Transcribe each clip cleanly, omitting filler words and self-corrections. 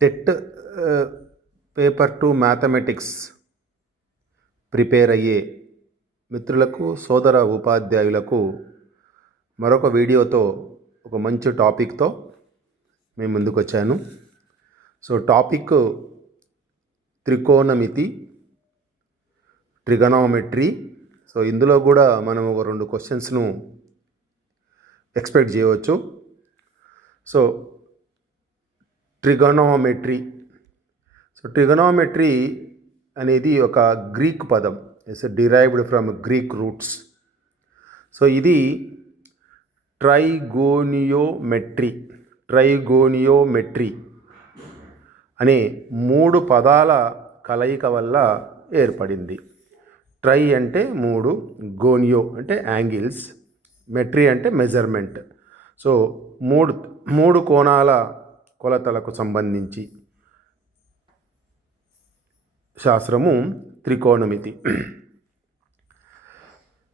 TET paper 2 mathematics prepare అయ్యే మిత్రులకు, సోదర ఉపాధ్యాయులకు మరొక వీడియోతో ఒక మంచి టాపిక్తో మేము ముందుకు వచ్చాను. సో టాపిక్ త్రికోణమితి, ట్రిగనామెట్రీ. సో ఇందులో కూడా మనం ఒక 2 క్వశ్చన్స్ను ఎక్స్పెక్ట్ చేయవచ్చు. సో ట్రిగనామెట్రీ అనేది ఒక గ్రీక్ పదం. It's derived from Greek roots. So ఇది ట్రైగోనియోమెట్రీ అనే 3 పదాల కలయిక వల్ల ఏర్పడింది. ట్రై అంటే 3, గోనియో అంటే యాంగిల్స్, మెట్రీ అంటే మెజర్మెంట్. సో మూడు కోణాల కొలతలకు సంబంధించి శాస్త్రము త్రికోణమితి.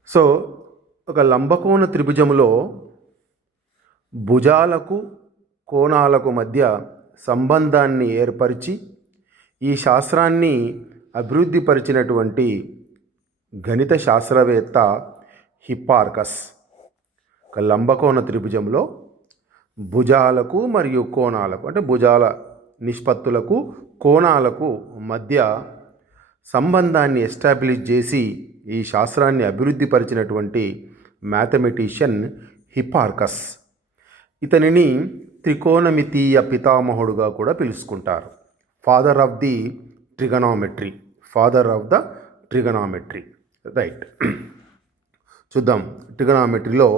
సో ఒక లంబకోణ త్రిభుజములో భుజాలకు కోణాలకు మధ్య సంబంధాన్ని ఏర్పరిచి ఈ శాస్త్రాన్ని అభివృద్ధి పరిచినటువంటి గణిత శాస్త్రవేత్త హిప్పార్కస్. ఒక లంబకోణ త్రిభుజంలో భుజాలకు మరియు కోణాలకు, అంటే భుజాల నిష్పత్తులకు కోణాలకు మధ్య సంబంధాన్ని ఎస్టాబ్లిష్ చేసి ఈ శాస్త్రాన్ని అభివృద్ధి పరిచినటువంటి మ్యాథమెటిషియన్ హిప్పార్కస్. ఇతనిని త్రికోణమితీయ పితామహుడుగా కూడా పిలుచుకుంటారు. Father of the trigonometry. Right, చూద్దాం ట్రిగనామెట్రీలో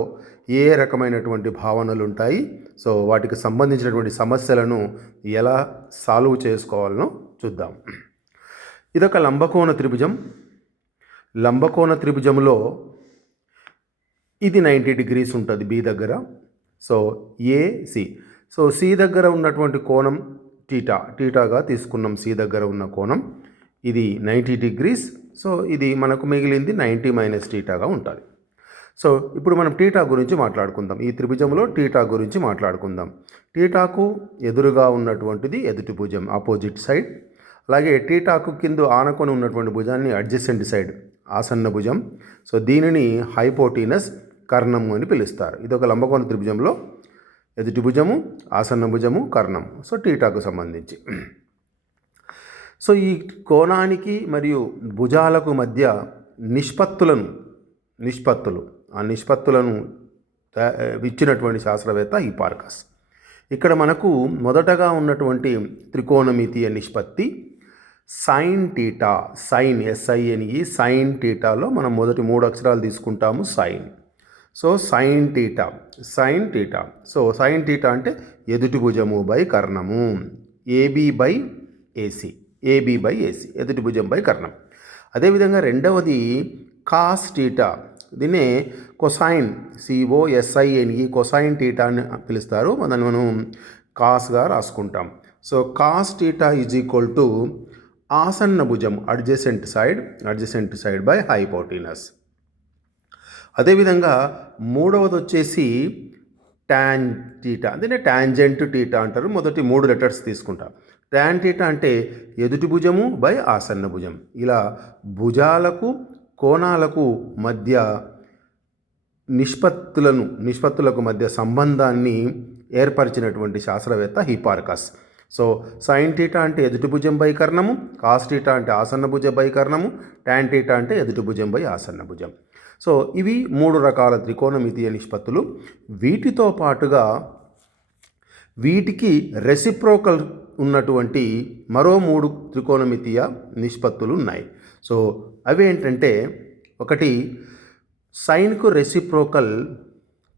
ఏ రకమైనటువంటి భావనలు ఉంటాయి, సో వాటికి సంబంధించినటువంటి సమస్యలను ఎలా సాల్వ్ చేసుకోవాలనో చూద్దాం. ఇదొక లంబకోణ త్రిభుజంలో ఇది 90 degrees ఉంటుంది బి దగ్గర. సో ఏసి, సో సి దగ్గర ఉన్నటువంటి కోణం టీటాగా తీసుకున్నాం. సి దగ్గర ఉన్న కోణం ఇది 90 degrees. సో ఇది మనకు మిగిలింది 90 - θగా ఉంటుంది. సో ఇప్పుడు మనం టీటా గురించి మాట్లాడుకుందాం. ఈ త్రిభుజంలో టీటా గురించి మాట్లాడుకుందాం. టీటాకు ఎదురుగా ఉన్నటువంటిది ఎదుటి భుజం, ఆపోజిట్ సైడ్. అలాగే టీటాకు కింద ఆనుకొని ఉన్నటువంటి భుజాన్ని అడ్జసెంట్ సైడ్, ఆసన్న భుజం. సో దీనిని హైపోటీనస్ కర్ణము అని పిలుస్తారు. ఇది ఒక లంబకోణ త్రిభుజంలో ఎదుటి భుజము, ఆసన్న భుజము, కర్ణము. సో టీటాకు సంబంధించి. సో ఈ కోణానికి మరియు భుజాలకు మధ్య నిష్పత్తులను ఇచ్చినటువంటి శాస్త్రవేత్త హిప్పార్కస్. ఇక్కడ మనకు మొదటగా ఉన్నటువంటి త్రికోణమితీయ నిష్పత్తి సైన్ టీటా. సైన్ టీటాలో మనం మొదటి 3 అక్షరాలు తీసుకుంటాము, sine. So sine theta. So sine theta అంటే ఎదుటి భుజము బై కర్ణము, ఏబి బై ఏసి, ఎదుటి భుజం బై కర్ణం. అదేవిధంగా రెండవది కాస్ టీటా. దీన్నే కొసైన్, COSINE, కొసైన్ టీటా అని పిలుస్తారు. దాన్ని మనం కాస్గా రాసుకుంటాం. So cos theta is equal to ఆసన్న భుజం, అడ్జసెంట్ సైడ్ బై హైపోటీనస్. అదేవిధంగా మూడవది వచ్చేసి టాన్ టీటా. దీన్ని టాంజెంట్ టీటా అంటారు. మొదటి 3 లెటర్స్ తీసుకుంటాం. టాన్ టీటా అంటే ఎదుటి భుజము బై ఆసన్న భుజం. ఇలా భుజాలకు కోణాలకు మధ్య నిష్పత్తులకు మధ్య సంబంధాన్ని ఏర్పరిచినటువంటి శాస్త్రవేత్త హిప్పార్కస్. సో సైన్ టీటా అంటే ఎదుటి భుజం బై కర్ణము, కాస్ టీటా అంటే ఆసన్న భుజం బై కర్ణము, టాన్ టీటా అంటే ఎదుటి భుజం బై ఆసన్న భుజం. సో ఇవి 3 రకాల త్రికోణమితీయ నిష్పత్తులు. వీటితో పాటుగా వీటికి రెసిప్రోకల్ ఉన్నటువంటి మరో 3 త్రికోణమితీయ నిష్పత్తులు ఉన్నాయి. సో అవి ఏంటంటే, ఒకటి సైన్కు రెసిప్రోకల్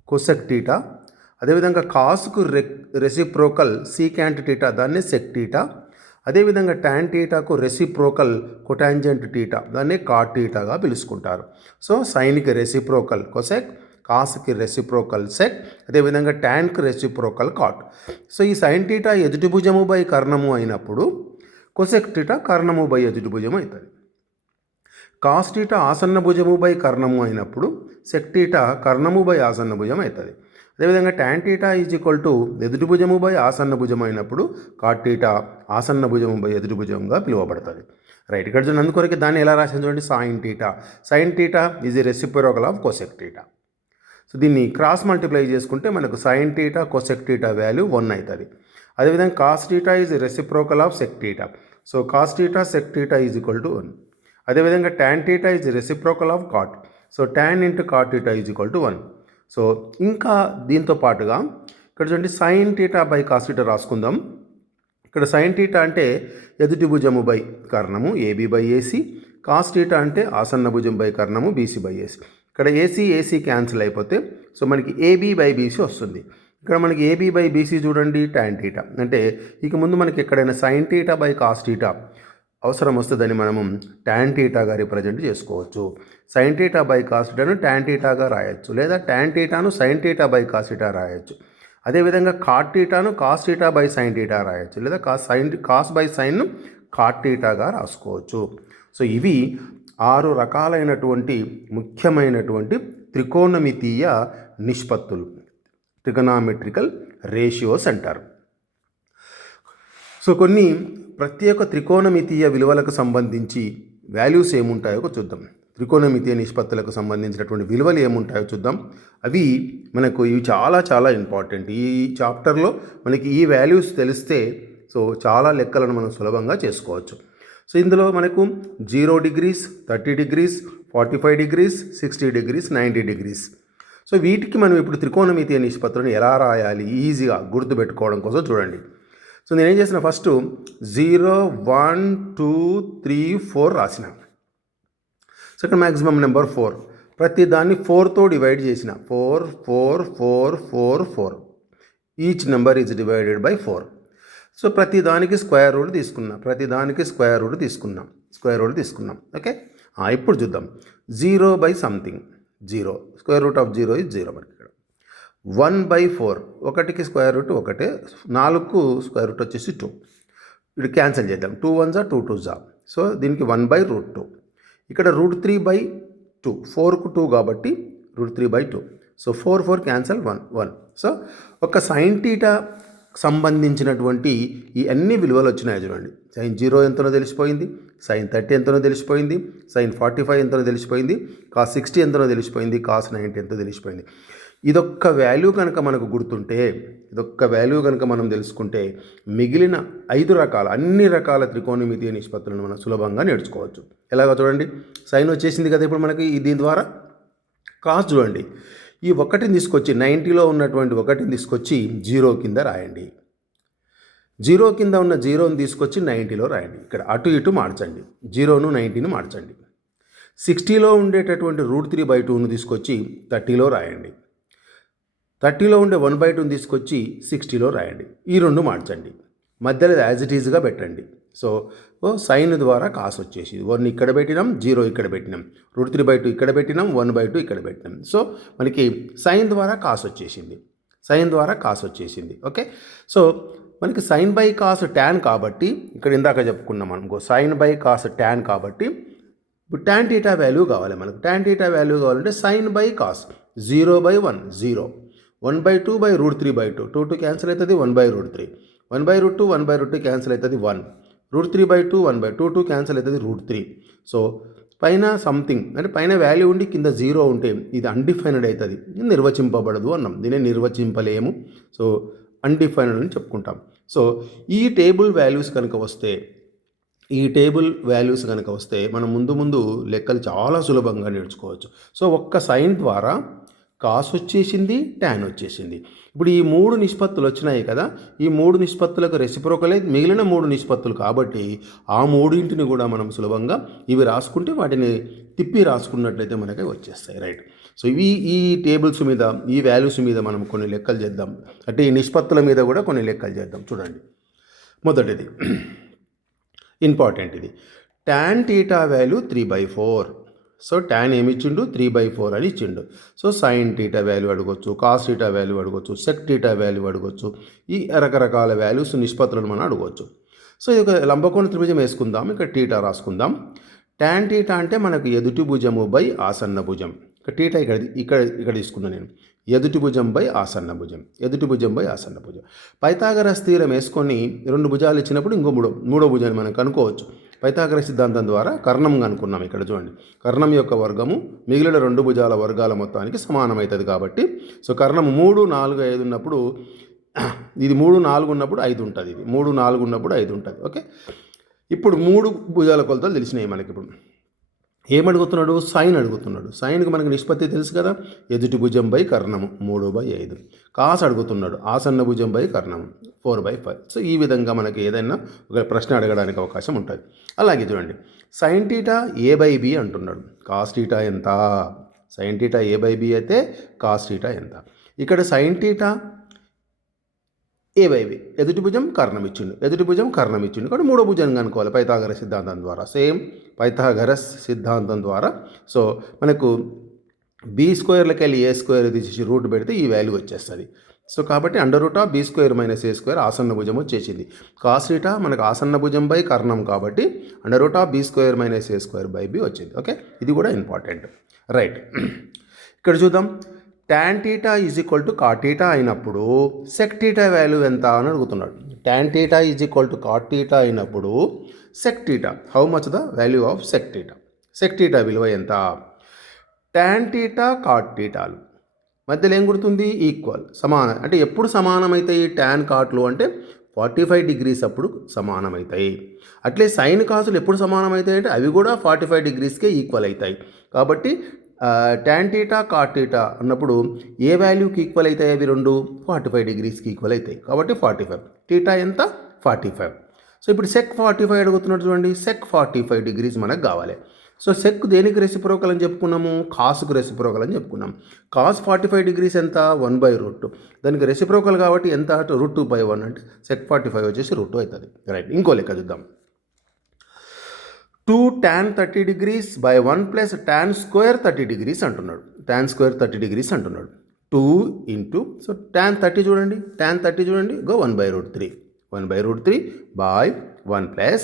కొసెక్ టీటా. అదేవిధంగా కాస్కు రెసిప్రోకల్ సీకాంట్ టీటా, దాన్నే సెక్ టీటా. అదేవిధంగా టాన్ టీటాకు రెసిప్రోకల్ కొటాంజెంట్ టీటా, దాన్నే కాట్ టీటాగా పిలుచుకుంటారు. సో సైన్కి రెసిప్రోకల్ కొసెక్, కాస్కి రెసిప్రోకల్ సెక్, అదేవిధంగా టాన్కి రెసిప్రోకల్ కాట్. సో ఈ సైన్ టీటా ఎదుటి భుజము బై కర్ణము అయినప్పుడు కొసెక్ టీటా కర్ణము బై ఎదుటి భుజము అవుతుంది. కాస్ టీటా ఆసన్న భుజము బై కర్ణము అయినప్పుడు సెక్ టీటా కర్ణము బై ఆసన్న భుజం అవుతుంది. అదేవిధంగా tan theta is equal to ఎదుటి భుజము బై ఆసన్న భుజం అయినప్పుడు కాట్ టీటా ఆసన్న భుజము బై ఎదుటి భుజంగా పిలువబడుతుంది. రైట్, ఇక్కడ చూడండి అందుకొరకు దాన్ని ఎలా రాసాను చూడండి, sine theta is a reciprocal of cosec theta. So దీన్ని క్రాస్ మల్టిప్లై చేసుకుంటే మనకు sine theta cosec theta value 1 అవుతుంది. అదేవిధంగా cos theta is reciprocal of sec theta. So cos theta sec theta is equal to 1. అదేవిధంగా tan theta is reciprocal of cot. So tan into cot theta is equal to 1. So ఇంకా దీంతో పాటుగా ఇక్కడ చూడండి sine theta by cos theta రాసుకుందాం. ఇక్కడ sine theta అంటే ఎదుటి భుజము బై కర్ణము AB by AC, cos theta అంటే ఆసన్న భుజం బై కర్ణము బీసీ బై ఏసీ. ఇక్కడ ఏసీ క్యాన్సిల్ అయిపోతే సో మనకి ఏబీ బై బీసీ వస్తుంది. ఇక్కడ మనకి ఏబీ బై బీసీ చూడండి ట్యాన్ టీటా అంటే ఇక ముందు మనకి ఎక్కడైనా sine theta by cos theta అవసరం వస్తుందని మనము ట్యాన్ టీటాగా రిప్రజెంట్ చేసుకోవచ్చు. సైన్ టీటా బై కాస్ టీటాను ట్యాన్ టీటాగా రాయొచ్చు, లేదా ట్యాన్ టీటాను sine theta by cos theta రాయొచ్చు. అదేవిధంగా కాట్ టీటాను cos theta by sine theta రాయొచ్చు, లేదా కాస్ బై సైన్ను కాట్ టీటాగా రాసుకోవచ్చు. సో ఇవి 6 రకాలైనటువంటి ముఖ్యమైనటువంటి త్రికోణమితీయ నిష్పత్తులు, ట్రిగనామెట్రికల్ రేషియోస్ అంటారు. సో కొన్ని ప్రత్యేక త్రికోణమితీయ విలువలకు సంబంధించి వాల్యూస్ ఏముంటాయో చూద్దాం. త్రికోణమితీయ నిష్పత్తులకు సంబంధించినటువంటి విలువలు ఏముంటాయో చూద్దాం. అవి మనకు ఇవి చాలా ఇంపార్టెంట్. ఈ చాప్టర్లో మనకి ఈ వాల్యూస్ తెలిస్తే సో చాలా లెక్కలను మనం సులభంగా చేసుకోవచ్చు. సో ఇందులో మనకు 0 degrees, 30 degrees, 45 degrees, 60 degrees, 90 degrees. So వీటికి మనం ఇప్పుడు త్రికోణమితీయ నిష్పత్తులను ఎలా రాయాలి ఈజీగా గుర్తుపెట్టుకోవడం కోసం చూడండి. సో నేనేం చేసిన ఫస్ట్ 0, 1, 2, 3, 4 రాసిన. సో ఇక్కడ మ్యాక్సిమం నెంబర్ 4, ప్రతి దాన్ని 4తో డివైడ్ చేసిన. 4, 4, 4, 4, 4. Each number is divided by 4. So ప్రతి దానికి స్క్వేర్ రూట్ తీసుకున్నాం. ఓకే, ఇప్పుడు చూద్దాం. 0 by something 0, square root of 0 is 0. మనకి ఇక్కడ 1/4, 1కి స్క్వేర్ రూట్ 1, 4కు స్క్వేర్ రూట్ వచ్చేసి 2. ఇప్పుడు క్యాన్సిల్ చేద్దాం. 2 1 జా 2 2 జా. సో దీనికి 1/√2. ఇక్కడ √3/2, 4కు 2 కాబట్టి √3/2. So 4 cancel 1. సో ఒక సైన్ టీటా సంబంధించినటువంటి ఈ అన్ని విలువలు వచ్చినాయి చూడండి. సైన్ 0 ఎంతనో తెలిసిపోయింది, సైన్ 30 ఎంతనో తెలిసిపోయింది, సైన్ 45 ఎంతనో తెలిసిపోయింది, కాస్ 60 ఎంతనో తెలిసిపోయింది, కాస్ 90 ఎంతో తెలిసిపోయింది. ఇదొక్క వాల్యూ కనుక మనకు గుర్తుంటే, ఇదొక్క వాల్యూ కనుక మనం తెలుసుకుంటే మిగిలిన 5 రకాల అన్ని రకాల త్రికోణమితీయ నిష్పత్తులను మనం సులభంగా నేర్చుకోవచ్చు. ఎలాగో చూడండి, సైన్ వచ్చేసింది కదా ఇప్పుడు మనకి దీని ద్వారా. కాస్ చూడండి, ఈ 1ని తీసుకొచ్చి 90లో ఉన్నటువంటి 1ని తీసుకొచ్చి 0 కింద రాయండి. 0 కింద ఉన్న 0ని తీసుకొచ్చి 90లో రాయండి. ఇక్కడ అటు ఇటు మార్చండి, 0ను 90ని మార్చండి. 60లో ఉండేటటువంటి √3/2ను తీసుకొచ్చి 30లో రాయండి. 30లో ఉండే 1/2ని తీసుకొచ్చి 60లో రాయండి. ఈ 2 మార్చండి, మధ్యలో యాజ్ ఇట్ ఈజ్గా పెట్టండి. సో సైన్ ద్వారా కాస్ వచ్చేసి 1 ఇక్కడ పెట్టినాం, 0 ఇక్కడ పెట్టినాం, √3/2 ఇక్కడ పెట్టినాం, 1/2 ఇక్కడ పెట్టినాం. సో మనకి సైన్ ద్వారా కాస్ వచ్చేసింది. ఓకే, సో మనకి సైన్ బై కాస్ ట్యాన్ కాబట్టి ఇక్కడ ఇందాక చెప్పుకున్నాం అనుకో, సైన్ బై కాస్ ట్యాన్ కాబట్టి ఇప్పుడు ట్యాన్ టీటా వాల్యూ కావాలి మనకు. ట్యాన్ టీటా వాల్యూ కావాలంటే సైన్ బై కాస్ 0/1 0, 1/2/√3/2, 2 క్యాన్సిల్ అవుతుంది, 1/√3, 1/√2 1/√2 క్యాన్సిల్ అవుతుంది, 1, √3/2 1/2 2 క్యాన్సిల్ అవుతుంది, √3. సో పైన సంథింగ్ అంటే పైన వాల్యూ ఉండి కింద 0 ఉంటే ఇది అన్డిఫైన్డ్ అవుతుంది, నిర్వచింపబడదు అన్నాం. దీన్ని నిర్వచింపలేము. సో అన్డిఫైన్డ్ అని చెప్పుకుంటాం. సో ఈ టేబుల్ వాల్యూస్ కనుక వస్తే మనం ముందు లెక్కలు చాలా సులభంగా నేర్చుకోవచ్చు. సో ఒక్క సైన్ ద్వారా కాస్ వచ్చేసింది, ట్యాన్ వచ్చేసింది. ఇప్పుడు ఈ 3 నిష్పత్తులు వచ్చినాయి కదా, ఈ 3 నిష్పత్తులకు రెసిప్రోకలే మిగిలిన 3 నిష్పత్తులు కాబట్టి ఆ 3ంటిని కూడా మనం సులభంగా ఇవి రాసుకుంటే వాటిని తిప్పి రాసుకున్నట్లయితే మనకి వచ్చేస్తాయి. రైట్, సో ఈ టేబుల్స్ మీద, ఈ వాల్యూస్ మీద మనం కొన్ని లెక్కలు చేద్దాం. అంటే ఈ నిష్పత్తుల మీద కూడా కొన్ని లెక్కలు చేద్దాం. చూడండి, మొదటిది ఇంపార్టెంట్, ఇది tan theta value 3/4. So tan ఏమి ఇచ్చిండు, 3/4 అని ఇచ్చిండు. సో సైన్ టీటా వాల్యూ అడగొచ్చు, కాస్ టీటా వాల్యూ అడగొచ్చు, సెక్ టీటా వాల్యూ అడగొచ్చు. ఈ రకరకాల వాల్యూస్ నిష్పత్తులను మనం అడగవచ్చు. సో ఇది ఒక లంబకోణ త్రిభుజం వేసుకుందాం. ఇక్కడ టీటా రాసుకుందాం. ట్యాన్ టీటా అంటే మనకు ఎదుటి భుజము బై ఆసన్న భుజం. ఇక్కడ టీటా ఇక్కడ తీసుకున్నాను నేను. ఎదుటి భుజం బై ఆసన్న భుజం, ఎదుటి భుజం బై ఆసన్న భుజం. పైథాగరస్ థీరం వేసుకొని 2 భుజాలు ఇచ్చినప్పుడు ఇంకో మూడో భుజాన్ని మనం కనుక్కోవచ్చు. పైథాగరస్ సిద్ధాంతం ద్వారా కర్ణం కనుక్కున్నాం. ఇక్కడ చూడండి, కర్ణం యొక్క వర్గము మిగిలిన 2 భుజాల వర్గాల మొత్తానికి సమానమవుతుంది కాబట్టి సో కర్ణం 3, 4, 5 ఉన్నప్పుడు ఇది 3, 4 ఉన్నప్పుడు 5 ఉంటుంది, ఇది 3, 4 ఉన్నప్పుడు 5 ఉంటుంది. ఓకే, ఇప్పుడు 3 భుజాల కొలతలు తెలిసినాయి మనకి. ఇప్పుడు ఏమడుగుతున్నాడు? సైన్ అడుగుతున్నాడు. సైన్కి మనకి నిష్పత్తి తెలుసు కదా, ఎదుటి భుజం బై కర్ణము 3/5. కాస్ అడుగుతున్నాడు, ఆసన్న భుజం బై కర్ణము 4/5. సో ఈ విధంగా మనకి ఏదైనా ఒక ప్రశ్న అడగడానికి అవకాశం ఉంటుంది. అలాగే చూడండి, సైన్ టీటా a/b అంటున్నాడు. కాస్ టీటా ఎంత? సైన్ టీటా a/b అయితే కాస్ టీటా ఎంత? ఇక్కడ సైన్ టీటా a/b, ఎదుటి భుజం కర్ణం ఇచ్చిండు, ఎదుటి భుజం కర్ణం ఇచ్చిండు కాబట్టి 3వ భుజం కనుక్కోవాలి పైథాగరస్ సిద్ధాంతం ద్వారా. సేమ్ పైథాగరస్ సిద్ధాంతం ద్వారా సో మనకు b² వెళ్ళి a² తీసేసి రూట్ పెడితే ఈ వాల్యూ వచ్చేస్తుంది. సో కాబట్టి √b² - a² ఆసన్న భుజం వచ్చేసింది. కాస్ థీటా మనకు ఆసన్న భుజం బై కర్ణం కాబట్టి √b² - a²/b వచ్చింది. ఓకే, ఇది కూడా ఇంపార్టెంట్. రైట్, ఇక్కడ చూద్దాం. tan θ = cot θ అయినప్పుడు sec θ వాల్యూ ఎంత అని అడుగుతున్నాడు. tan θ = cot θ అయినప్పుడు sec θ, how much the value of sec θ? sec θ విలువ ఎంత? tan θ cot θలు మధ్యలో ఏం గుర్తుంది? ఈక్వల్, సమానం. అంటే ఎప్పుడు సమానమవుతాయి tan కాట్లు అంటే 45 degrees అప్పుడు సమానమవుతాయి. అట్లే సైన్ కాసులు ఎప్పుడు సమానమవుతాయి అంటే అవి కూడా 45 degreesకే ఈక్వల్ అవుతాయి. కాబట్టి tan θ cot θ అన్నప్పుడు ఏ వాల్యూకి ఈక్వల్ అవుతాయి? అవి రెండు 45 degreesకి ఈక్వల్ అవుతాయి కాబట్టి 45. టీటా ఎంత? 45. సో ఇప్పుడు సెక్ 45 అడుగుతున్నాడు చూడండి. సెక్ 45 degrees మనకు కావాలి. సో సెక్ దేనికి రెసిప్రోకల్ అని చెప్పుకున్నాము? కాసుకు రెసిప్రోకల్ అని చెప్పుకున్నాం. కాస్ 45 degrees ఎంత? 1/√2. దానికి రెసిప్రోకల్ కాబట్టి ఎంత? √2/1 అంటే సెక్ 45 వచ్చేసి √2 అవుతుంది. రైట్, ఇంకో లెక్క చూద్దాం. 2 tan 30 degrees by 1 plus tan square 30 degrees అంటున్నాడు. tan square 30 degrees అంటున్నాడు. 2 into సో tan 30 చూడండి, tan 30 చూడండి, go 1/√3. 1/√3 by 1 plus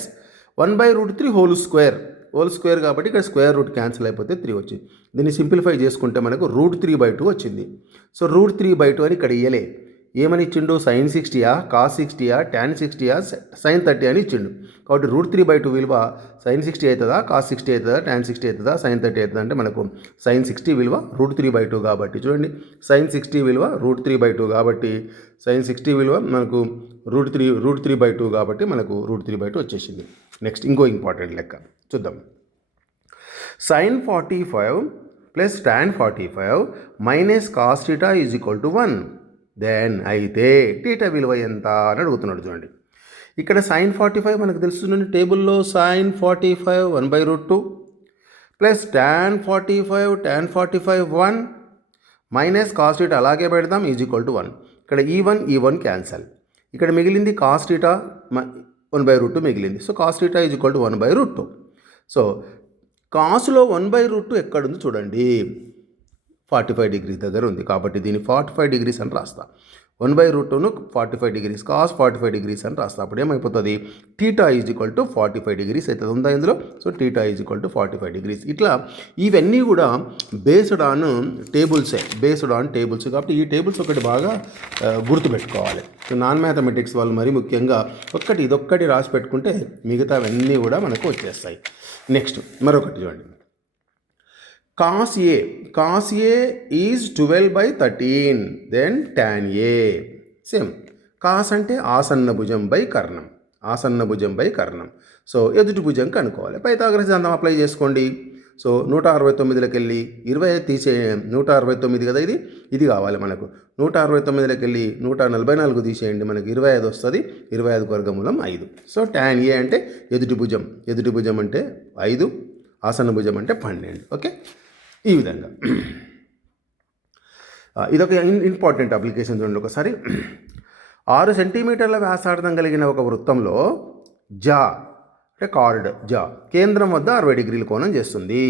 1/√3 whole square కాబట్టి ఇక్కడ స్క్వేర్ రూట్ క్యాన్సిల్ అయిపోతే 3 వచ్చింది. దీన్ని సింప్లిఫై చేసుకుంటే మనకు √3/2 వచ్చింది. సో √3/2 అని ఇక్కడ ఇయ్యలే. ఏమని ఇచ్చిండు? sin 60 cos 60 tan 60 sin 30 అని ఇచ్చిండు. కాబట్టి √3/2 విలువ sin 60 అవుతుందా, cos 60 అవుతుందా, tan 60 అవుతుందా, sin 30 అవుతుందా అంటే మనకు sin 60 విలువ √3/2 కాబట్టి చూడండి, sin 60 విలువ √3/2 కాబట్టి sin 60 విలువ మనకు √3/2 కాబట్టి మనకు √3/2 వచ్చేసింది. నెక్స్ట్ ఇంకో ఇంపార్టెంట్ లెక్క చూద్దాం. sin 45 plus tan 45 minus cos θ = 1. Then అయితే టీటా విలువ ఎంత అని అడుగుతున్నాడు చూడండి. ఇక్కడ sin 45 మనకు తెలుస్తుంది టేబుల్లో. sin 45 1/√2 plus tan 45 1 minus cos θ అలాగే పెడదాం =1. ఇక్కడ ఈ 1 క్యాన్సల్. ఇక్కడ మిగిలింది cos θ 1/√2 మిగిలింది. So cos θ = 1/√2. సో కాస్లో 1/√2 ఎక్కడుంది చూడండి, 45 degrees దగ్గర ఉంది కాబట్టి దీన్ని 45 degrees అని రాస్తా. 1/√2ను 45 degrees, cos 45 degrees అని రాస్తా. అప్పుడు ఏమైపోతుంది? టీటా = 45 degrees అవుతుంది. ఉందా ఇందులో? So theta = 45 degrees. ఇట్లా ఇవన్నీ కూడా బేస్డ్ ఆన్ టేబుల్స్ కాబట్టి ఈ టేబుల్స్ ఒకటి బాగా గుర్తుపెట్టుకోవాలి. నాన్ మ్యాథమెటిక్స్ వాళ్ళు మరి ముఖ్యంగా ఇదొక్కటి రాసి పెట్టుకుంటే మిగతావన్నీ కూడా మనకు వచ్చేస్తాయి. నెక్స్ట్ మరొకటి చూడండి. cos A is 12/13. Then tan A. Same. cos అంటే ఆసన్న భుజం బై కర్ణం. సో ఎదుటి భుజం కనుక్కోవాలి. పైథాగరస్ సిద్ధాంతం అప్లై చేసుకోండి. సో 169లోకి వెళ్ళి 25 తీసే 169 కదా, ఇది కావాలి మనకు. 169లోకి వెళ్ళి 144 తీసేయండి, మనకు 25 వస్తుంది. 25 వర్గమూలం 5. సో tan A అంటే ఎదుటి భుజం అంటే 5, ఆసన్న భుజం అంటే 12. ఓకే, ఈ విధంగా ఇదొక ఇంపార్టెంట్ అప్లికేషన్ చూడండి ఒకసారి. 6 సెంటీమీటర్ల వ్యాసార్థం కలిగిన ఒక వృత్తంలో కార్డ్ కేంద్రం వద్ద 60 డిగ్రీల కోణం చేస్తుంది.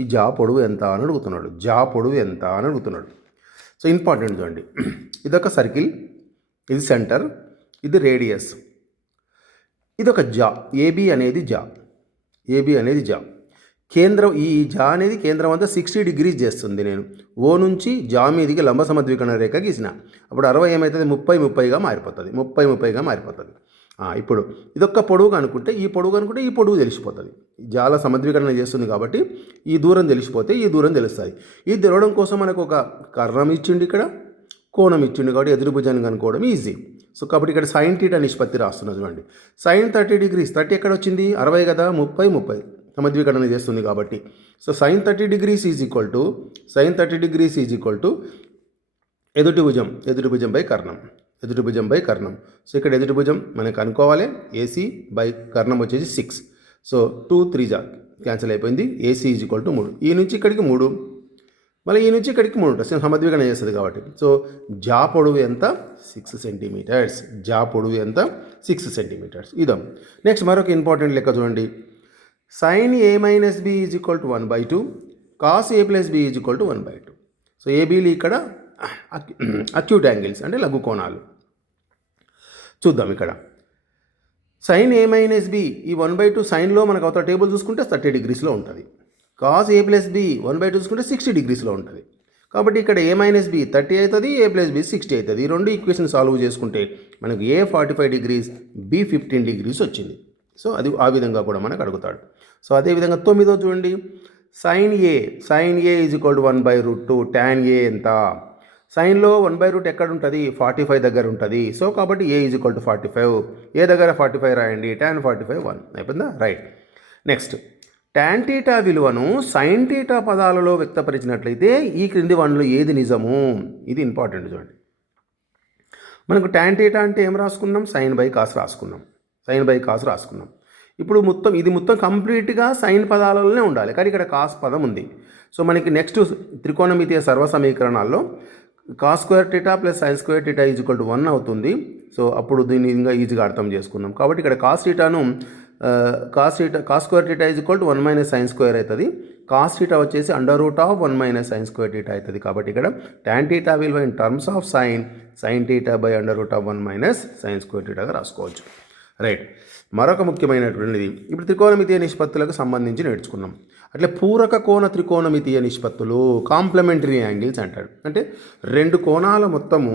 ఈ పొడవు ఎంత అని అడుగుతున్నాడు. సో ఇంపార్టెంట్ చూడండి, ఇదొక సర్కిల్, ఇది సెంటర్, ఇది రేడియస్, ఇదొక ఏబి అనేది జా. కేంద్రం ఈ జా అనేది కేంద్రం అంతా 60 డిగ్రీస్ చేస్తుంది. నేను ఓ నుంచి జా మీదికి లంబ సమద్వికరణ రేఖ గీసిన, అప్పుడు 60 ఏమవుతుంది, 30-30గా మారిపోతుంది, 30-30గా మారిపోతుంది. ఇప్పుడు ఇదొక్క పొడవు అనుకుంటే ఈ పొడవు తెలిసిపోతుంది. జాల సమద్వికరణ చేస్తుంది కాబట్టి ఈ దూరం తెలిసిపోతే ఈ దూరం తెలుస్తుంది. ఇది తెలవడం కోసం మనకు ఒక కర్ణం ఇచ్చిండు, ఇక్కడ కోణం ఇచ్చిండు, కాబట్టి ఎదురుభుజాన్ని కనుక్కోవడం ఈజీ. సో కాబట్టి ఇక్కడ సైన్ థీటా నిష్పత్తి రాస్తున్నా చూడండి. సైన్ 30 డిగ్రీస్, 30 ఎక్కడ వచ్చింది, 60 కదా, 30 సమద్వికరణ చేస్తుంది కాబట్టి. So sine 30 degrees is equal to ఎదుటి భుజం బై కర్ణం. సో ఇక్కడ ఎదుటి భుజం మనకు అనుకోవాలి, ఏసీ బై కర్ణం వచ్చేసి 6. సో 2 3 క్యాన్సిల్ అయిపోయింది. ఏసీ ఈజ్ ఈక్వల్ టు 3, ఈ నుంచి ఇక్కడికి 3, మళ్ళీ ఈ నుంచి ఇక్కడికి 3 ఉంటుంది, సమద్వికరణ చేస్తుంది కాబట్టి. సో జా పొడవు ఎంత, 6 సెంటీమీటర్స్. ఇదాం. నెక్స్ట్ మరొక ఇంపార్టెంట్ లెక్క చూడండి. Sine A minus B is equal to 1/2, cos A plus B is equal to 1/2. So ఏబీలు ఇక్కడ అక్యూట్ యాంగిల్స్ అంటే లఘు కోణాలు. చూద్దాం ఇక్కడ సైన్ ఏ మైనస్ బి, ఈ 1/2 సైన్లో మనకు అవతల టేబుల్ చూసుకుంటే 30 డిగ్రీస్లో ఉంటుంది. కాస్ ఏ ప్లస్ బి 1/2 చూసుకుంటే 60 డిగ్రీస్లో ఉంటుంది. కాబట్టి ఇక్కడ ఏ మైనస్ బి 30 అవుతుంది, ఏ ప్లస్ బి 60 అవుతుంది. ఈ రెండు ఈక్వేషన్ సాల్వ్ చేసుకుంటే మనకు ఏ 45 డిగ్రీస్, బి 15 డిగ్రీస్ వచ్చింది. సో అది ఆ విధంగా కూడా మనకు అడుగుతాడు. సో అదేవిధంగా 9వ చూడండి. Sine A is equal to 1/√2, tan A ఎంత, సైన్లో 1/√2 ఎక్కడ ఉంటుంది, 45 దగ్గర ఉంటుంది. సో కాబట్టి ఏ ఈజ్ ఈక్వల్ టు 45, ఏ దగ్గర 45 రాయండి, ట్యాన్ 45 1 అయిపోయిందా, రైట్. నెక్స్ట్ ట్యాన్ టీటా విలువను సైన్ టీటా పదాలలో వ్యక్తపరిచినట్లయితే ఈ క్రింది వన్లో ఏది నిజము, ఇది ఇంపార్టెంట్ చూడండి. మనకు ట్యాన్ టీటా అంటే ఏం రాసుకున్నాం, సైన్ బై కాస్ రాసుకున్నాం. ఇప్పుడు ఇది మొత్తం కంప్లీట్గా సైన్ పదాలలోనే ఉండాలి, కానీ ఇక్కడ కాస్ పదం ఉంది. సో మనకి నెక్స్ట్ త్రికోణమితీయ సర్వ సమీకరణాల్లో cos square theta plus sine square theta is equal to 1 అవుతుంది. సో అప్పుడు దీన్ని ఇంకా ఈజీగా అర్థం చేసుకున్నాం. కాబట్టి ఇక్కడ cos square theta is equal to 1 minus sine square అవుతుంది. కాస్ టీటా వచ్చేసి √1 మైనస్ సైన్ స్క్వేర్ టీటా అవుతుంది. కాబట్టి ఇక్కడ ట్యాన్ టీటా విలువ in terms of sine theta by √1 minus sine square టీటాగా రాసుకోవచ్చు, రైట్. మరొక ముఖ్యమైనటువంటిది ఇప్పుడు త్రికోణమితీయ నిష్పత్తులకు సంబంధించి నేర్చుకున్నాం. అట్లే పూరక కోణ త్రికోణమితీయ నిష్పత్తులు కాంప్లిమెంటరీ యాంగిల్స్ అంటాడు. అంటే రెండు కోణాల మొత్తము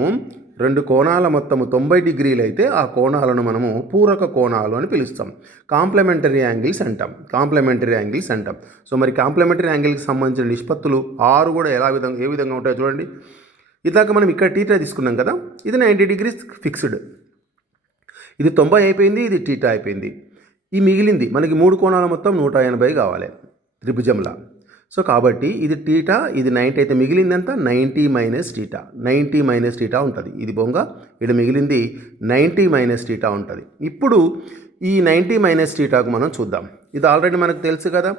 90 డిగ్రీలు అయితే ఆ కోణాలను మనము పూరక కోణాలు అని పిలుస్తాం, కాంప్లిమెంటరీ యాంగిల్స్ అంటాం. సో మరి కాంప్లిమెంటరీ యాంగిల్కి సంబంధించిన నిష్పత్తులు 6 కూడా ఏ విధంగా ఉంటాయో చూడండి. ఇదాక మనం ఇక్కడ టీటా తీసుకున్నాం కదా, ఇది 90 డిగ్రీస్ ఫిక్స్డ్, ఇది 90 అయిపోయింది, ఇది టీటా అయిపోయింది. ఈ మిగిలింది మనకి 3 కోణాల మొత్తం 180 కావాలి త్రిభుజంలా. సో కాబట్టి ఇది టీటా, ఇది 90 అయితే మిగిలిందంతా 90 మైనస్ టీటా ఉంటుంది. ఇది బొంగ, ఇది మిగిలింది 90 మైనస్ టీటా ఉంటుంది. ఇప్పుడు ఈ 90 మైనస్ టీటాకు మనం చూద్దాం. ఇది ఆల్రెడీ మనకు తెలుసు కదా,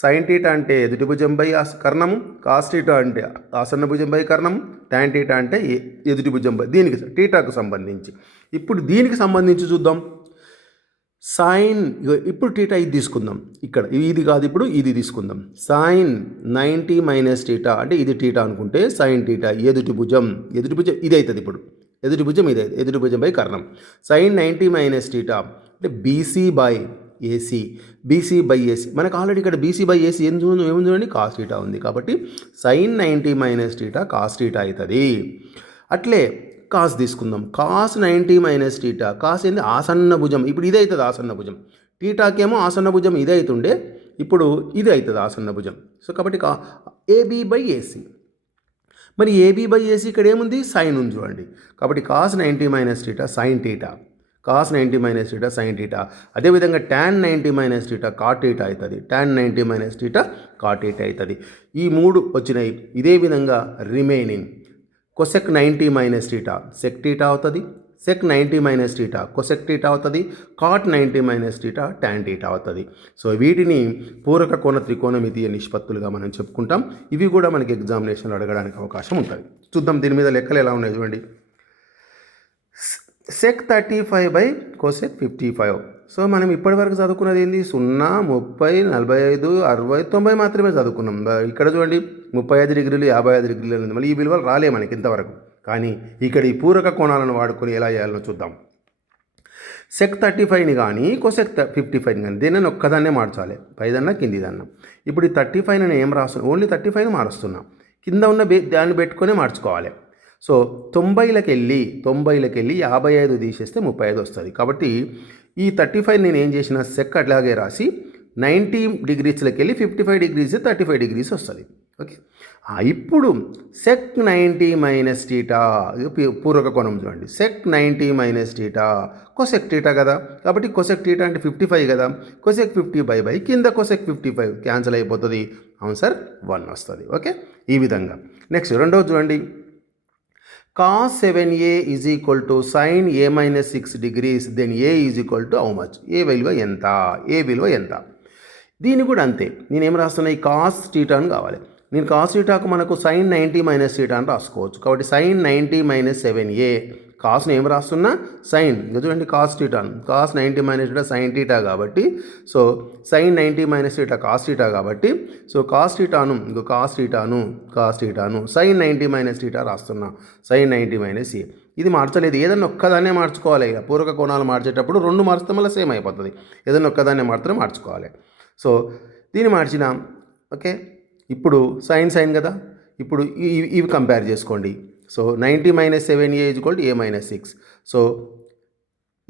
సైన్ టీటా అంటే ఎదుటి భుజం బై కర్ణము, కాస్ టీటా అంటే ఆసన్న భుజం బై కర్ణము, ట్యాన్ టీటా అంటే ఎదుటి భుజం బై, దీనికి టీటాకు సంబంధించి. ఇప్పుడు దీనికి సంబంధించి చూద్దాం. సైన్, ఇప్పుడు టీటా ఇది తీసుకుందాం, ఇక్కడ ఇది కాదు, ఇప్పుడు ఇది తీసుకుందాం. సైన్ 90 మైనస్ టీటా అంటే ఇది టీటా అనుకుంటే సైన్ టీటా ఎదుటి భుజం ఇది అవుతుంది. ఇప్పుడు ఎదుటి భుజం బై కర్ణం. సైన్ 90 మైనస్ టీటా అంటే బీసీ బై ఏసీ. మనకు ఆల్రెడీ ఇక్కడ బీసీ బై ఏసీ ఏముంది చూడండి, కాస్ టీటా ఉంది. కాబట్టి sine 90 minus theta cos theta అవుతుంది. అట్లే కాస్ తీసుకుందాం. కాస్ 90 మైనస్ టీటా, కాస్ ఏంది ఆసన్న భుజం, ఇప్పుడు ఇది అవుతుంది ఆసన్న భుజం. టీటాకేమో ఆసన్న భుజం ఇది అవుతుండే, ఇప్పుడు ఇది అవుతుంది ఆసన్న భుజం. సో కాబట్టి ఏబీ బై ఏసీ. మరి ఏబీ బై ఏసీ ఇక్కడ ఏముంది, సైన్ ఉంది చూడండి. కాబట్టి cos 90 minus theta sine theta, అదేవిధంగా tan 90 minus theta cot theta అవుతుంది. ఈ 3 వచ్చినాయి. ఇదే విధంగా remaining cosec 90 minus theta sec theta అవుతుంది, sec 90 minus theta cosec theta అవుతుంది, cot 90 minus theta tan theta అవుతుంది. సో వీటిని పూరక కోణ త్రికోణమితీయ నిష్పత్తులుగా మనం చెప్పుకుంటాం. ఇవి కూడా మనకి ఎగ్జామినేషన్లో అడగడానికి అవకాశం ఉంటుంది. చూద్దాం దీని మీద లెక్కలు ఎలా ఉన్నాయి చూడండి. Check 35 by cosec 55. సో మనం ఇప్పటివరకు చదువుకున్నది ఏంది, 0, 30, 45, 60, 90 మాత్రమే చదువుకున్నాం. ఇక్కడ చూడండి 35 డిగ్రీలు 55 డిగ్రీలు ఉంది. మళ్ళీ ఈ విలువలు రాలే మనకి ఇంతవరకు. కానీ ఇక్కడ ఈ పూరక కోణాలను వాడుకొని ఎలా చేయాలో చూద్దాం. సెక్ 35ని కానీ కొసెక్ 55ని కానీ దేన్ని ఒక్కదాన్నే మార్చాలి, పైదన్నా కిందిదన్నా. ఇప్పుడు ఈ 35 నేను ఏం రాస్తున్నా, ఓన్లీ 35 మారుస్తున్నా, కింద ఉన్న దాన్ని పెట్టుకొని మార్చుకోవాలి. సో 90లకు వెళ్ళి 55 తీసేస్తే 35 వస్తుంది. కాబట్టి ఈ 35 నేను ఏం చేసిన సెక్ అట్లాగే రాసి 90 డిగ్రీస్లోకి వెళ్ళి 55 డిగ్రీస్ 35 డిగ్రీస్ వస్తుంది. ఓకే, ఇప్పుడు సెక్ 90 మైనస్ టీటా, పూర్వక కోణం చూడండి, sec 90 minus theta cosec theta కదా, కాబట్టి కొసెక్ టీటా అంటే 55 కదా, కొసెక్ 50 కింద కొసెక్ 55 క్యాన్సిల్ అయిపోతుంది, ఆన్సర్ 1 వస్తుంది. ఓకే, ఈ విధంగా. నెక్స్ట్ రెండోది చూడండి, cos 7a is equal to sine a minus 6 degrees, then a is equal to how much, A విలువ ఎంత, ఏ విలువ ఎంత. దీన్ని కూడా అంతే, నేనేం రాస్తున్నా, ఈ కాస్ టీటాను కావాలి. నేను కాస్ టీటాకు మనకు సైన్ 90 మైనస్ టీటా అని రాసుకోవచ్చు. కాబట్టి సైన్ 90 మైనస్ 7a, కాస్ను ఏం రాస్తున్నా, సైన్, ఇంకా చూడండి కాస్ టీటాను, cos 90 minus theta sine theta కాబట్టి, so sine 90 minus theta cos theta కాబట్టి, సో కాస్ టీటాను ఇంకో కాస్ టీటాను సైన్ 90 మైనస్ టీటా రాస్తున్నా, సైన్ 90 మైనస్ ఏ. ఇది మార్చలేదు, ఏదన్నా ఒక్కదాన్నే మార్చుకోవాలి. ఇక పూర్వక కోణాలు మార్చేటప్పుడు రెండు మార్చితే మళ్ళీ సేమ్ అయిపోతుంది, ఏదన్నా ఒక్కదాన్నే మాత్రమే మార్చుకోవాలి. సో దీన్ని మార్చిన. ఓకే, ఇప్పుడు సైన్ కదా, ఇప్పుడు ఇవి కంపేర్ చేసుకోండి. So 90 minus 7a is equal to a minus 6. So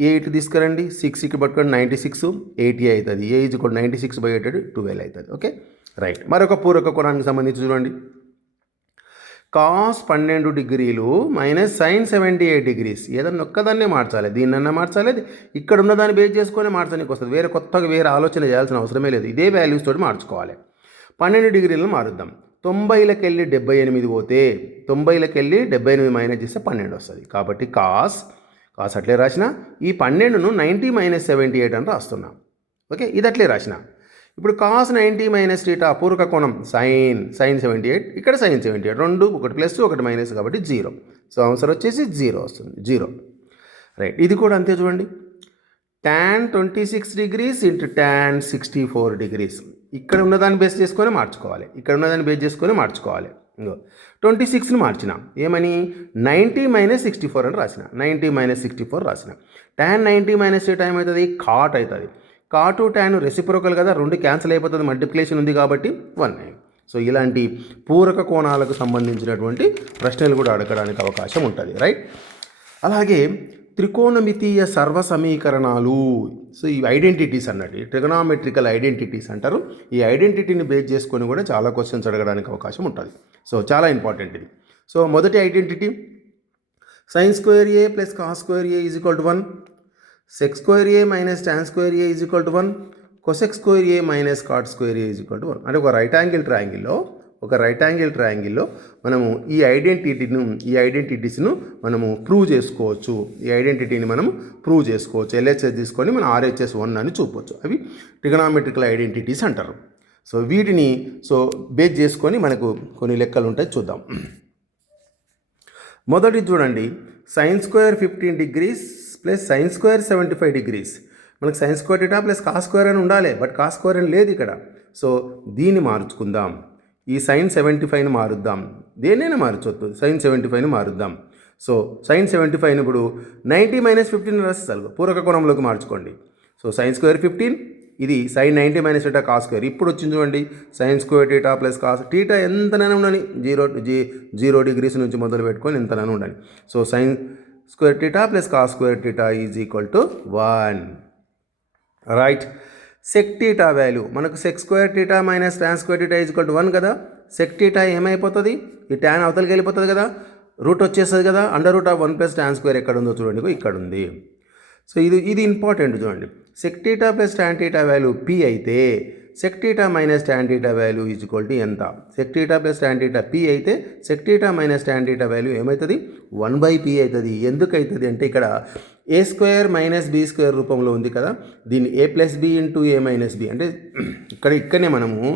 8 తీసుకురండి, 6 ఇక్కడ పట్టుకోండి, 96 80 అవుతుంది, a ఈజ్ ఈక్వల్ 96/8 12 అవుతుంది. Okay, right. మరొక పూరక కోణానికి సంబంధించి చూడండి, కాస్ 12 డిగ్రీలు మైనస్ సైన్ 78 డిగ్రీస్, ఏదన్నా ఒక్కదాన్నే మార్చాలి, దీన్నన్నా మార్చాలి, ఇక్కడ ఉన్నదాన్ని బేస్ చేసుకొని మార్చడానికి వస్తుంది, వేరే కొత్తగా వేరే ఆలోచన చేయాల్సిన అవసరమే లేదు, ఇదే వాల్యూస్ తోటి మార్చుకోవాలి. 12 డిగ్రీలను మారుద్దాం, 90లకు వెళ్ళి 78 పోతే 90లకు వెళ్ళి 78 మైనస్ చేస్తే 12 వస్తుంది. కాబట్టి కాస్ అట్లే రాసిన, ఈ 12ను 90 మైనస్ 78 అని రాస్తున్నాం. ఓకే, ఇది అట్లే రాసిన. ఇప్పుడు కాస్ 90 మైనస్ టీటా పూర్వక కోణం సైన్ 78, ఇక్కడ సైన్ 78, రెండు ఒకటి ప్లస్ ఒకటి మైనస్ కాబట్టి 0. సో ఆన్సర్ వచ్చేసి 0 వస్తుంది, 0. రైట్, ఇది కూడా అంతే చూడండి, tan 26 degrees into tan 64 degrees, ఇక్కడ ఉన్నదాన్ని బేస్ చేసుకొని మార్చుకోవాలి, ఇక్కడ ఉన్నదాన్ని బేస్ చేసుకొని మార్చుకోవాలి. ఇంకో 26ని మార్చిన, ఏమని 90 మైనస్ 64 అని రాసిన, 90 మైనస్ 64 రాసిన. tan 90 మైనస్ టీటా ఏమవుతుంది, కాట్ అవుతుంది, కాటు tan రెసిప్రోకల్ కదా, రెండు క్యాన్సిల్ అయిపోతుంది, మల్టిప్లికేషన్ ఉంది కాబట్టి 1. సో ఇలాంటి పూరక కోణాలకు సంబంధించినటువంటి ప్రశ్నలు కూడా అడగడానికి అవకాశం ఉంటుంది. రైట్, అలాగే త్రికోణమితీయ సర్వ సమీకరణాలు, సో ఈ ఐడెంటిటీస్ అన్నట్టు ట్రిగనామెట్రికల్ ఐడెంటిటీస్ అంటారు. ఈ ఐడెంటిటీని బేస్ చేసుకొని కూడా చాలా క్వశ్చన్స్ అడగడానికి అవకాశం ఉంటుంది. సో చాలా ఇంపార్టెంట్ ఇది. సో మొదటి identity sine square A plus cos square A is equal to 1, sec square A minus tan square A is equal to 1, cosec square A minus cot square A is equal to 1. అంటే ఒక right angle ట్రయాంగిల్లో మనము ఈ ఐడెంటిటీస్ను మనము prove చేసుకోవచ్చు. ఈ ఐడెంటిటీని మనం prove చేసుకోవచ్చు. LHS తీసుకొని మనం RHS 1 అని చూపవచ్చు. అవి ట్రిగనామెట్రికల్ ఐడెంటిటీస్ అంటారు. సో వీటిని బేస్ చేసుకొని మనకు కొన్ని లెక్కలు ఉంటాయి, చూద్దాం. మొదటి చూడండి, sine square 15 degrees plus sine square 75 degrees. మనకు sine square theta plus cos square అని ఉండాలి, బట్ కాస్ స్క్వేర్ అని లేదు ఇక్కడ. సో దీన్ని మార్చుకుందాం, ఈ సైన్ 75ని మారుద్దాం, దేన్నైనా మార్చొద్దు, సైన్ 75ని మారుద్దాం. సో సైన్ 75ని ఇప్పుడు 90 మైనస్ 15 రాస్తారు, పూరక కోణంలోకి మార్చుకోండి. సో సైన్ స్క్వేర్ 15, ఇది sine 90 minus theta cos square. ఇప్పుడు వచ్చింది చూడండి, sine square theta plus cos theta ఎంతనైనా ఉండని, 0 డిగ్రీస్ నుంచి మొదలు పెట్టుకొని ఎంతనైనా ఉండని. So sine square theta plus cos square theta is equal to 1. Right, sec theta value మనకు sec square theta minus tan square theta is equal to 1 కదా. Sec theta ఏమైపోతుంది, ఈ ట్యాన్ అవతలకి వెళ్ళిపోతుంది కదా, రూట్ వచ్చేస్తుంది కదా, √1 ప్లస్ టాన్ స్క్వేర్ ఎక్కడ ఉందో చూడండి, ఇక్కడ ఉంది. సో ఇది ఇంపార్టెంట్ చూడండి, sec theta plus tan theta value p అయితే sec theta minus tan theta value is equal to ఎంత, sec theta plus tan theta p అయితే sec theta minus tan theta value ఏమవుతుంది, 1/p అవుతుంది. ఎందుకు అవుతుంది అంటే ఇక్కడ a² మైనస్ b² రూపంలో ఉంది కదా, దీన్ని a+b into a minus b అంటే ఇక్కడనే మనము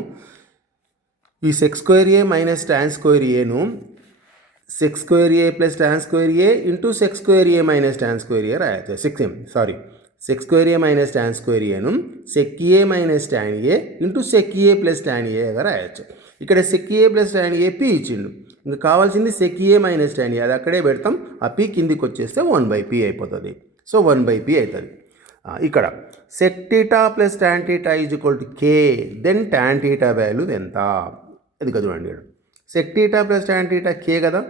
ఈ sec square A minus tan square ఏను sec square A plus tan square A into sec square A minus tan square A రాయచ్చు. Sec square A minus tan square ఏను sec A minus tan A into sec A plus tan ఏగా రాయచ్చు. ఇక్కడ sec A plus tan A p ఇచ్చిండు, ఇంకా కావాల్సింది sec A minus tan A, అది అక్కడే పెడతాం, ఆ p కిందికి వచ్చేస్తే 1/p అయిపోతుంది. సో 1/p అవుతుంది. ఇక్కడ sec theta plus tan theta is equal to K, then tan theta value ఎంత? ఇది కదా చూడండి, sec theta plus tan theta K కదా,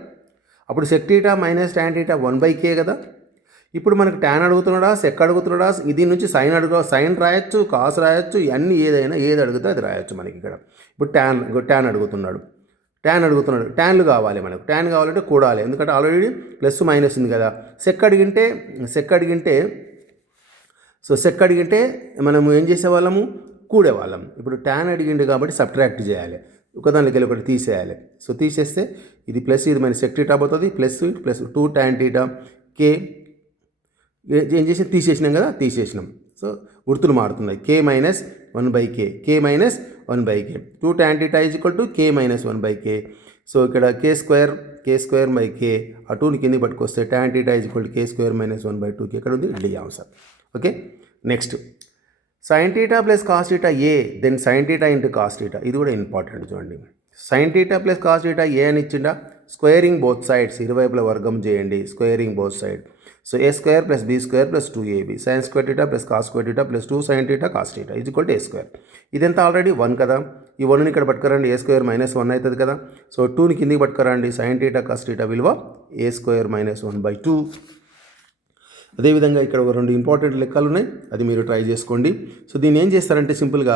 అప్పుడు sec theta minus tan theta 1/k కదా. ఇప్పుడు మనకు ట్యాన్ అడుగుతున్నాడా, సెక్ అడుగుతున్నాడా, దీని నుంచి సైన్ రాయొచ్చు, కాస్ రాయొచ్చు, ఇవన్నీ ఏది అడిగితే అది రాయొచ్చు మనకి. ఇక్కడ ఇప్పుడు ట్యాన్ అడుగుతున్నాడు, ట్యాన్లు కావాలి మనకు. ట్యాన్ కావాలంటే కూడాలి, ఎందుకంటే ఆల్రెడీ ప్లస్ మైనస్ ఉంది కదా. సెక్ అడిగింటే మనము ఏం చేసేవాళ్ళము, కూడేవాళ్ళం. ఇప్పుడు ట్యాన్ అడిగిండు కాబట్టి సబ్ట్రాక్ట్ చేయాలి, ఒకదానికి వెళ్ళి ఒకటి తీసేయాలి. సో తీసేస్తే ఇది ప్లస్, ఇది మన సెక్ టీటా పోతుంది, ప్లస్ 2 tan θ కే ఏం చేసి తీసేసినాం కదా, తీసేసినాం. సో గుర్తులు మారుతున్నాయి, k minus 1/k, k minus 1/k, 2 tan θ is equal to k minus 1/k. So ఇక్కడ k స్క్వేర్ బై k, ఆ 2ని కింద పట్టుకొస్తే tan θ is equal to k square minus 1/2k. ఇక్కడ ఉంది the answer. Okay, next sin θ plus cos θ a, then sin θ into cos θ. ఇది కూడా important చూడండి. sin θ ప్లస్ కాస్ θ ఏ అని ఇచ్చిండా, స్క్వేరింగ్ బోత్ సైడ్స్, ఇరువైపుల వర్గం చేయండి, squaring both side. So a square plus b square plus 2ab sin square θ plus cos square θ plus 2 sin θ cos θ is equal to a square. ఇదంతా already 1 కదా, ఈ 1ని ఇక్కడ పట్టుకురండి, a స్క్వేర్ మైనస్ 1 అవుతుంది కదా. సో 2ని కిందికి పట్టుకురండి, sin θ కాస్ θ విలువ a స్క్వేర్ మైనస్ 1/2. అదేవిధంగా ఇక్కడ ఒక 2 ఇంపార్టెంట్ లెక్కలు ఉన్నాయి, అది మీరు ట్రై చేసుకోండి. సో దీన్ని ఏం చేస్తారంటే సింపుల్గా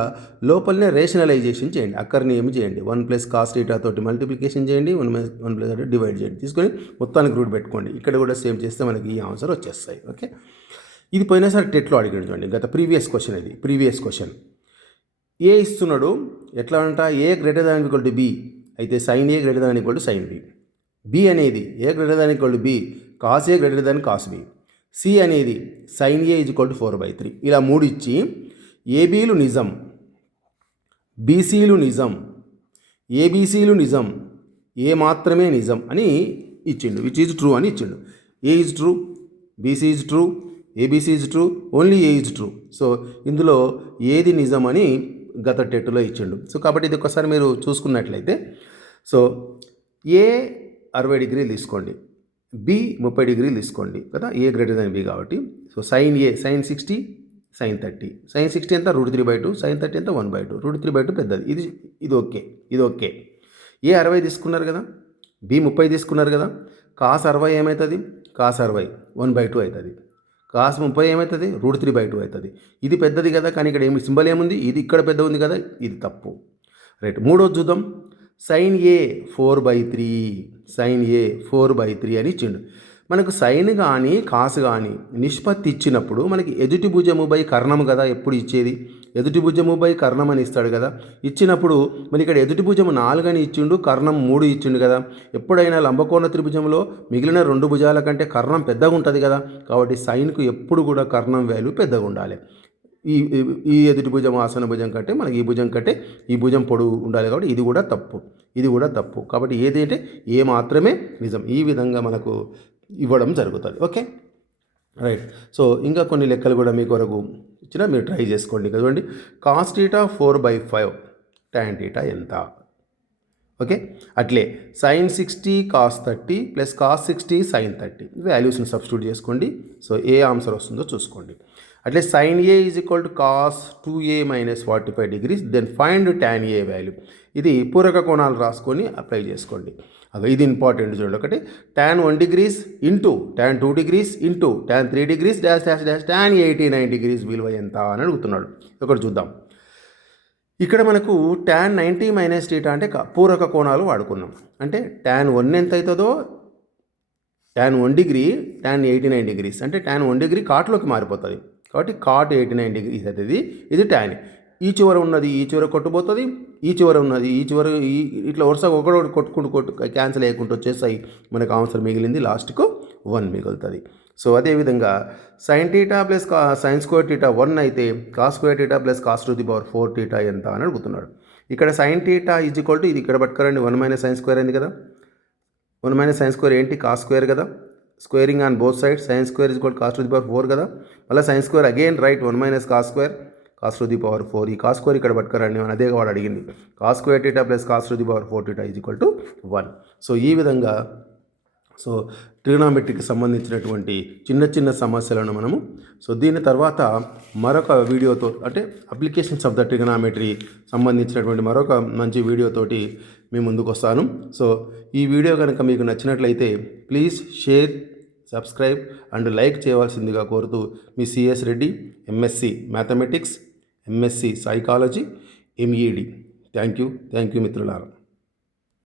లోపలనే రేషనలైజేషన్ చేయండి, అక్కర్ని ఏమి చేయండి, 1 ప్లస్ కాస్ θ తోటి మల్టిప్లికేషన్ చేయండి, 1 ప్లస్ అంటే డివైడ్ చేయండి, తీసుకొని మొత్తానికి రూట్ పెట్టుకోండి. ఇక్కడ కూడా సేమ్ చేస్తే మనకి ఈ ఆన్సర్ వచ్చేస్తాయి. ఓకే, ఇది పోయినసారి టెట్లో అడిగాడు చూడండి, గత ప్రీవియస్ క్వశ్చన్. ఏ ఇస్తున్నాడు ఎట్లా అంట, A greater than equal to B అయితే sin a greater than equal to sin b, B అనేది A greater than equal to B, cos A greater than cos B, C అనేది sin a is equal to 4/3. ఇలా 3 ఇచ్చి ఏబీలు నిజం, బీసీలు నిజం, ఏబీసీలు నిజం, ఏ మాత్రమే నిజం అని ఇచ్చిండు, విచ్ ఈజ్ ట్రూ అని ఇచ్చిండు. A is true, BC is true, ABC is true, only A is true. So ఇందులో ఏది నిజం అని గత టెట్లో ఇచ్చిండు. సో కాబట్టి ఇది ఒకసారి మీరు చూసుకున్నట్లయితే, సో ఏ 60 డిగ్రీలు తీసుకోండి, బి 30 డిగ్రీలు తీసుకోండి కదా, ఏ గ్రేటర్ దాన్ బి కాబట్టి. So sin a sin 60 sin 30, sin 60 ఎంత √3/2, sin 30 ఎంత 1/2, √3/2 పెద్దది, ఇది ఓకే. ఏ 60 తీసుకున్నారు కదా, బి 30 తీసుకున్నారు కదా, కాస్ 60 ఏమవుతుంది, కాస్ 60 1/2 అవుతుంది, కాస్ 30 ఏమవుతుంది, √3/2 అవుతుంది. ఇది పెద్దది కదా, కానీ ఇక్కడ సింబల్ ఏముంది, ఇది ఇక్కడ పెద్ద ఉంది కదా, ఇది తప్పు. రైట్, మూడోది చూద్దాం. sin a 4/3 అని ఇచ్చిండు. మనకు సైన్ కానీ కాస్ కానీ నిష్పత్తి ఇచ్చినప్పుడు మనకి ఎదుటి భుజము బై కర్ణము కదా ఎప్పుడు ఇచ్చేది, ఎదుటి భుజము బై కర్ణం అని ఇస్తాడు కదా. ఇచ్చినప్పుడు మరి ఇక్కడ ఎదుటి భుజము 4 అని ఇచ్చిండు, కర్ణం 3 ఇచ్చిండు కదా. ఎప్పుడైనా లంబకోణ త్రిభుజంలో మిగిలిన 2 భుజాల కంటే కర్ణం పెద్దగా ఉంటుంది కదా, కాబట్టి సైన్కు ఎప్పుడు కూడా కర్ణం వాల్యూ పెద్దగా ఉండాలి. ఈ ఎదుటి భుజం ఆసన భుజం కంటే మనకి ఈ భుజం కంటే ఈ భుజం పొడవు ఉండాలి, కాబట్టి ఇది కూడా తప్పు. కాబట్టి ఏదంటే ఏ మాత్రమే నిజం, ఈ విధంగా మనకు ఇవ్వడం జరుగుతుంది. Okay, right. సో ఇంకా కొన్ని లెక్కలు కూడా మీ కొరకు ఇచ్చిన, మీరు ట్రై చేసుకోండి. చూడండి, కాస్ θ 4/5 tan θ ఎంత. ఓకే, అట్లే sin 60 cos 30 plus cos 60 sin 30 వాల్యూస్ని సబ్స్టిట్యూట్ చేసుకోండి. సో ఏ ఆన్సర్ వస్తుందో చూసుకోండి. అట్లే sin a is equal to cos 2a minus 45 degrees, then find tan a value. ఇది పూరక కోణాలు రాసుకొని అప్లై చేసుకోండి. ఇది ఇంపార్టెంట్ చూడండి. ఒకటి tan 1 degrees into tan 2 degrees into tan 3 degrees dash dash dash tan 89 degrees విలువ ఎంత అని అడుగుతున్నాడు. ఒకటి చూద్దాం. ఇక్కడ మనకు tan 90 మైనస్ θ అంటే పూరక కోణాలు వాడుకున్నాం. అంటే tan 1 ఎంత అవుతుందో, tan 1 డిగ్రీ tan 89 డిగ్రీస్ అంటే tan 1 డిగ్రీ కాట్లోకి మారిపోతుంది, కాబట్టి కాట్ 89 డిగ్రీస్ అవుతుంది. ఇది tan, ఈ చివర ఉన్నది ఈ చివర కొట్టుపోతుంది, ఈ చివర ఉన్నది ఈ చివర, ఇట్లా వరుసగా ఒకటి కొట్టుకుంటూ క్యాన్సిల్ అయ్యకుంటూ వచ్చేసాయి. మనకు ఆన్సర్ మిగిలింది లాస్ట్కు 1 మిగులుతుంది. సో అదేవిధంగా sin θ ప్లస్ sin స్క్వేర్ θ 1 అయితే cos square θ plus cos to the power 4θ ఎంత అని అడుగుతున్నాడు. ఇక్కడ sin θ ఈజ్ ఈక్వల్ టు ఇది ఇక్కడ పట్టుకోరండి, 1 మైనస్ sin స్క్వేర్ అయింది కదా. 1 మైనస్ sin స్క్వేర్ ఏంటి, కాస్ స్క్వేర్ కదా, squaring on both side, sin square is equal cos to the power 4 కదా. మళ్ళీ sin square again right 1 minus cos square cos to the power 4, ఈ cos square ఇక్కడ పట్టుకోరండి, అదే వాడు అడిగింది. Cos square θ plus cos to the power 4θ is equal to 1. So ఈ విధంగా సో ట్రిగ్నామెట్రీకి సంబంధించినటువంటి చిన్న చిన్న సమస్యలను మనము దీని తర్వాత మరొక వీడియోతో అంటే అప్లికేషన్స్ ఆఫ్ ద ట్రిగ్నామెట్రీ సంబంధించినటువంటి మరొక మంచి వీడియోతోటి మీ ముందుకు వస్తాను. సో ఈ వీడియో కనుక మీకు నచ్చినట్లయితే please share, subscribe and like చేయవలసిందిగా కోరుతూ మీ CS Reddy, MSc mathematics, MSc psychology, MED. Thank you మిత్రులారా.